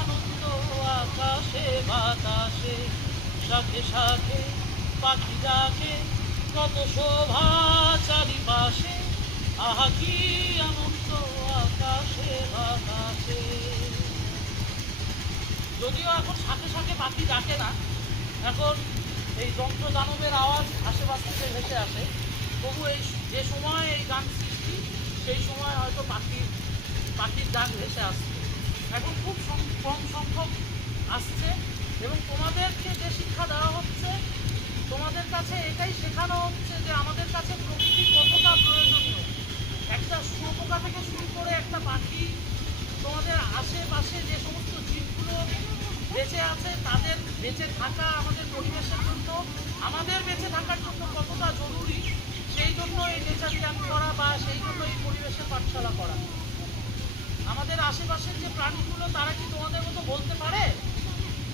আনন্দ পাখি ডাকে, কত শোভা চারিপাশে? আনন্দ যদিও এখন সাথে সাথে পাখি ডাকে না, এখন এই যন্ত্র দানবের আওয়াজ আশেপাশ থেকে ভেসে আসে। তবু এই যে সময় এই গান সৃষ্টি, সেই সময় হয়তো পাখি পাখির ডাক ভেসে আসছে। এখন খুব কম সংখ্যক আসছে এবং তোমাদেরকে যে শিক্ষা দেওয়া হচ্ছে, তোমাদের কাছে এটাই শেখানো হচ্ছে যে আমাদের কাছে প্রকৃতি কতটা প্রয়োজনীয়। একটা শুয়োপোকা থেকে শুরু করে একটা পাখি, তোমাদের আশেপাশে যে সমস্ত জীবগুলো বেঁচে আছে, তাদের বেঁচে থাকা আমাদের পরিবেশের জন্য, আমাদের বেঁচে থাকার জন্য কতটা জরুরি, সেই জন্য এই নেচার ক্যাম্প করা বা সেই জন্য এই পরিবেশের পাঠশালা করা। আশেপাশের যে প্রাণীগুলো তারা কি